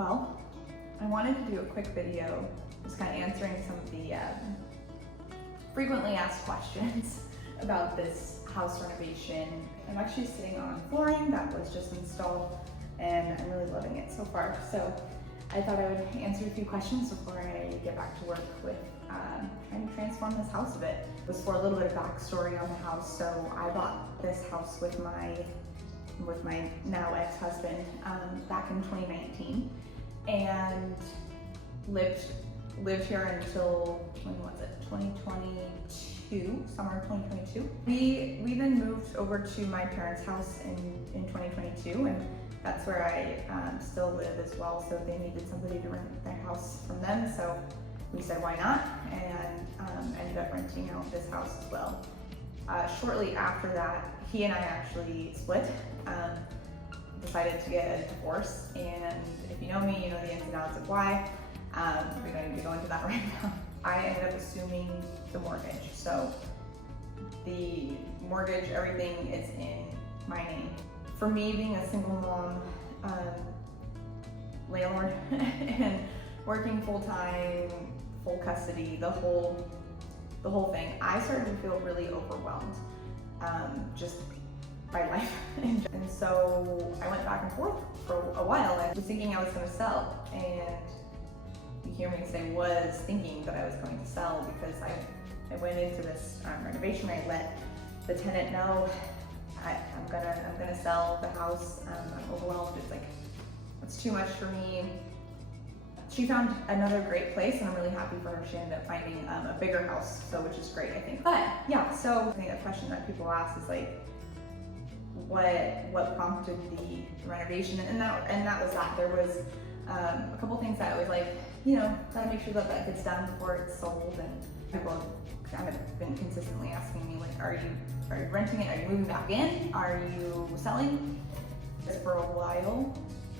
Well, I wanted to do a quick video just kind of answering some of the frequently asked questions about this house renovation. I'm actually sitting on flooring that was just installed and I'm really loving it so far. So I thought I would answer a few questions before I get back to work with trying to transform this house a bit. It was for a little bit of backstory on the house. So I bought this house with my now ex-husband back in 2019 and lived here until, when was it, 2022, summer of 2022. We then moved over to my parents' house in 2022, and that's where I still live as well, so they needed somebody to rent their house from them, so we said why not, and ended up renting out this house as well. Shortly after that, he and I actually split, decided to get a divorce, and if you know me, you know the ins and outs of why. We don't need to go into that right now. I ended up assuming the mortgage. So the mortgage, everything is in my name. For me, being a single mom, landlord, and working full-time, full custody, the whole thing, I started to feel really overwhelmed just by life. And so I went back and forth for a while. I was thinking I was going to sell, and you hear me say was thinking that I was going to sell because I went into this renovation. I let the tenant know I'm gonna sell the house. I'm overwhelmed. It's like, it's too much for me. She found another great place, and I'm really happy for her. She ended up finding a bigger house, so which is great, I think. But yeah, so I think a question that people ask is like, what prompted the renovation? And that was that. There was a couple things that I was like, you know, gotta make sure that gets done before it's sold. And people have kind of been consistently asking me, like, are you renting it? Are you moving back in? Are you selling? For a while,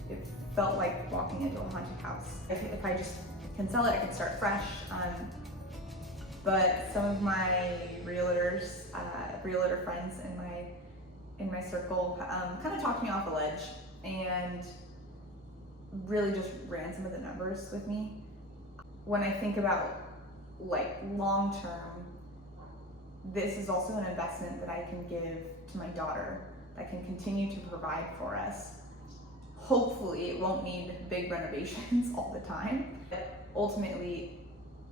it felt like walking into a haunted house. If I just can sell it, I can start fresh. But some of my realtor friends in my circle kind of talked me off the ledge and really just ran some of the numbers with me. When I think about like long term, this is also an investment that I can give to my daughter that can continue to provide for us. Hopefully it won't need big renovations all the time. But ultimately,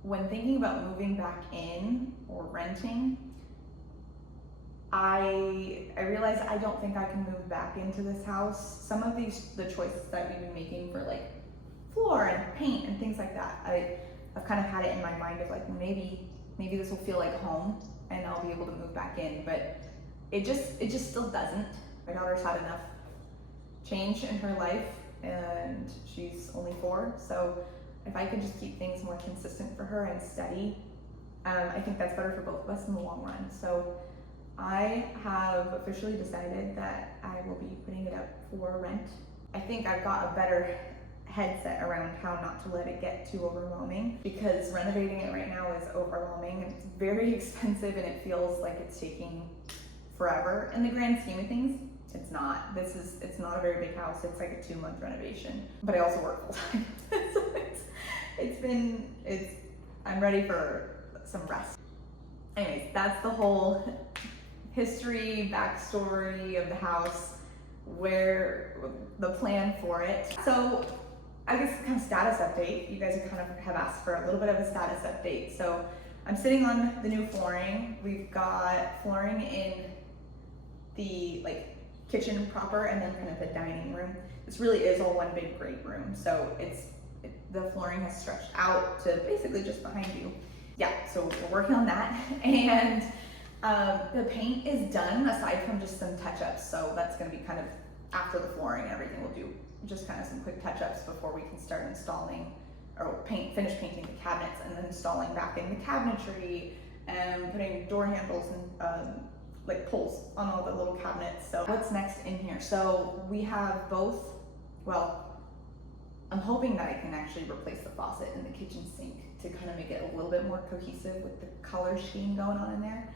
when thinking about moving back in or renting, I realized I don't think I can move back into this house. Some of the choices that we've been making for like floor and paint and things like that, I've kind of had it in my mind of like, maybe this will feel like home and I'll be able to move back in, but it just still doesn't. My daughter's had enough change in her life and she's only 4, so if I could just keep things more consistent for her and steady, I think that's better for both of us in the long run. So I have officially decided that I will be putting it up for rent. I think I've got a better headset around how not to let it get too overwhelming, because renovating it right now is overwhelming and it's very expensive and it feels like it's taking forever. In the grand scheme of things, it's not. It's not a very big house. It's like a 2-month renovation, but I also work full time. So I'm ready for some rest. Anyways, that's the whole history, backstory of the house, where the plan for it. So I guess kind of status update. You guys have asked for a little bit of a status update. So I'm sitting on the new flooring. We've got flooring in the like kitchen proper and then kind of the dining room. This really is all one big great room. So the flooring has stretched out to basically just behind you. Yeah, so we're working on that. And the paint is done aside from just some touch-ups. So that's gonna be kind of after the flooring and everything. We'll do just kind of some quick touch-ups before we can start installing or finish painting the cabinets and then installing back in the cabinetry and putting door handles and like pulls on all the little cabinets. So what's next in here? So we have both, well, I'm hoping that I can actually replace the faucet in the kitchen sink to kind of make it a little bit more cohesive with the color scheme going on in there.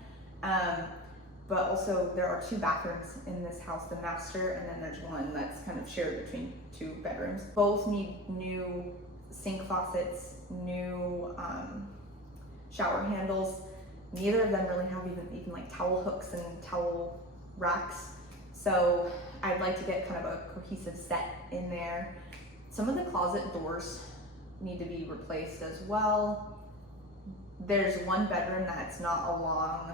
but also there are 2 bathrooms in this house, the master, and then there's one that's kind of shared between 2 bedrooms. Both need new sink faucets, new shower handles. Neither of them really have even like towel hooks and towel racks. So I'd like to get kind of a cohesive set in there. Some of the closet doors need to be replaced as well. There's one bedroom that's not along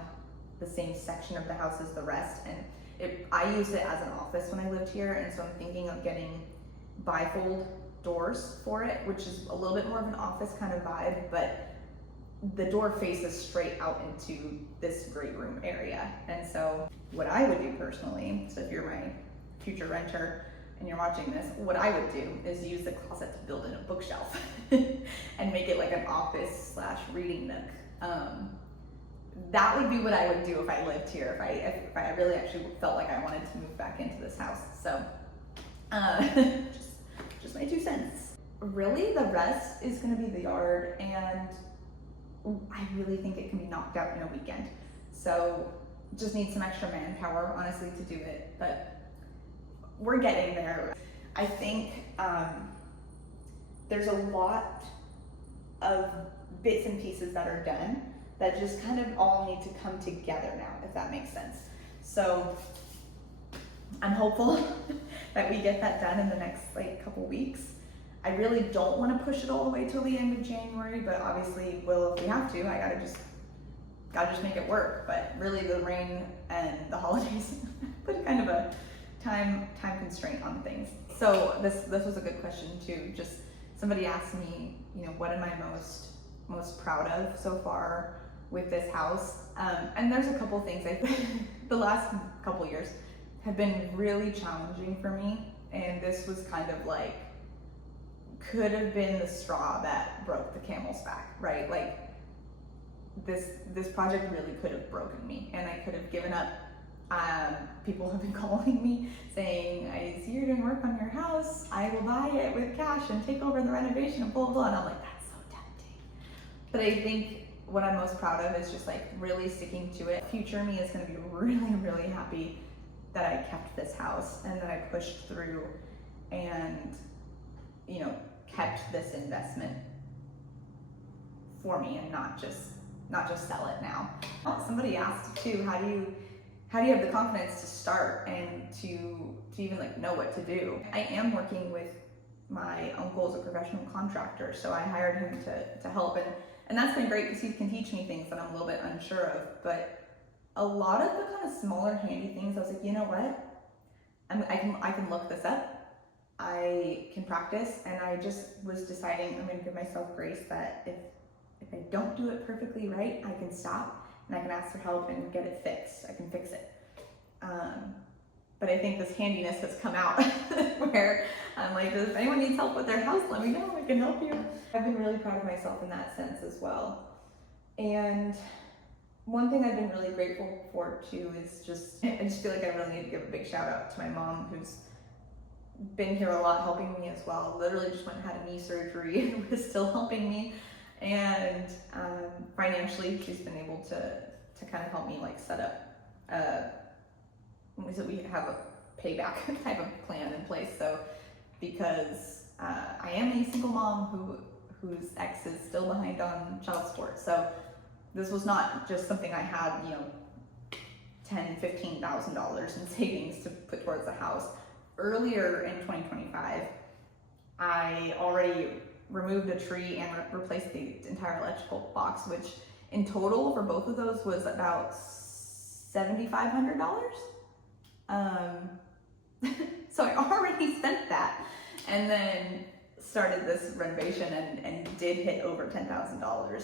the same section of the house as the rest, and I use it as an office when I lived here, and so I'm thinking of getting bifold doors for it, which is a little bit more of an office kind of vibe, but the door faces straight out into this great room area. And so what I would do personally, so if you're my future renter and you're watching this, what I would do is use the closet to build in a bookshelf and make it like an office / reading nook. That would be what I would do if I lived here, if I really actually felt like I wanted to move back into this house. So just my 2 cents. Really, the rest is gonna be the yard, and I really think it can be knocked out in a weekend. So just need some extra manpower, honestly, to do it, but we're getting there. I think there's a lot of bits and pieces that are done that just kind of all need to come together now, if that makes sense. So I'm hopeful that we get that done in the next like couple weeks. I really don't want to push it all the way till the end of January, but obviously, well, if we have to, I gotta just make it work. But really, the rain and the holidays put kind of a time constraint on things. So this was a good question too. Just somebody asked me, you know, what am I most proud of so far with this house? And there's a couple things. The last couple years have been really challenging for me, and this was kind of like, could have been the straw that broke the camel's back, right? Like this project really could have broken me, and I could have given up. People have been calling me saying, I see you're doing work on your house, I will buy it with cash and take over the renovation and blah, blah, blah. And I'm like, that's so tempting. But I think what I'm most proud of is just like really sticking to it. Future me is gonna be really, really happy that I kept this house and that I pushed through and, you know, kept this investment for me and not just sell it now. Somebody asked too, how do you have the confidence to start and to even like know what to do? I am working with my uncle as a professional contractor, so I hired him to help, and that's been great because he can teach me things that I'm a little bit unsure of. But a lot of the kind of smaller handy things, I was like, you know what? I can look this up. I can practice, and I just was deciding I'm gonna give myself grace that if I don't do it perfectly right, I can stop and I can ask for help and get it fixed. I can fix it. But I think this handiness has come out where I'm like, if anyone needs help with their house, let me know, I can help you. I've been really proud of myself in that sense as well. And one thing I've been really grateful for too is I just feel like I really need to give a big shout out to my mom, who's been here a lot helping me as well. Literally just went and had a knee surgery and was still helping me. And financially, she's been able to kind of help me like set up, so we have a payback type of plan in place. So because I am a single mom whose ex is still behind on child support. So this was not just something I had, you know, $10,000-$15,000 in savings to put towards the house. Earlier in 2025, I already removed a tree and replaced the entire electrical box, which in total for both of those was about $7,500. So I already spent that, and then started this renovation and did hit over $10,000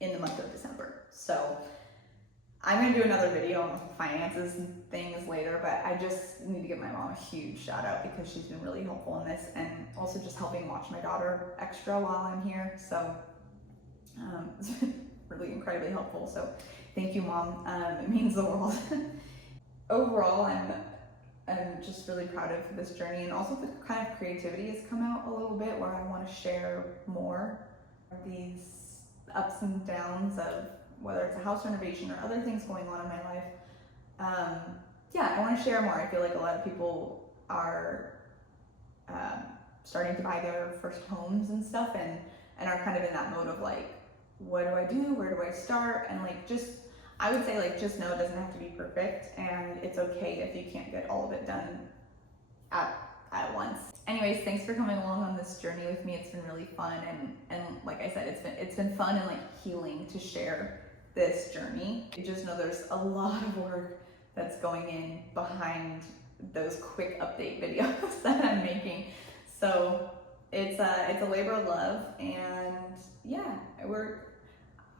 in the month of December. So I'm gonna do another video on finances and things later, but I just need to give my mom a huge shout out because she's been really helpful in this, and also just helping watch my daughter extra while I'm here. So it's been really incredibly helpful. So thank you, Mom. It means the world. Overall, I'm just really proud of this journey, and also the kind of creativity has come out a little bit where I want to share more of these ups and downs of whether it's a house renovation or other things going on in my life. Yeah, I want to share more. I feel like a lot of people are starting to buy their first homes and stuff, and are kind of in that mode of like, what do I do? Where do I start? And like, I would say like, just know it doesn't have to be perfect, and it's okay if you can't get all of it done at once. Anyways, thanks for coming along on this journey with me. It's been really fun, and like I said, it's been fun and like healing to share this journey. You just know there's a lot of work that's going in behind those quick update videos that I'm making. So it's a labor of love, and yeah,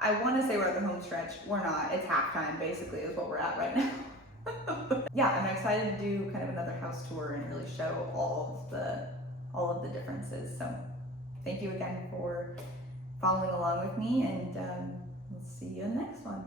I want to say we're at the home stretch. We're not. It's halftime basically is what we're at right now. But yeah, I'm excited to do kind of another house tour and really show all of the differences. So thank you again for following along with me, and we'll see you in the next one.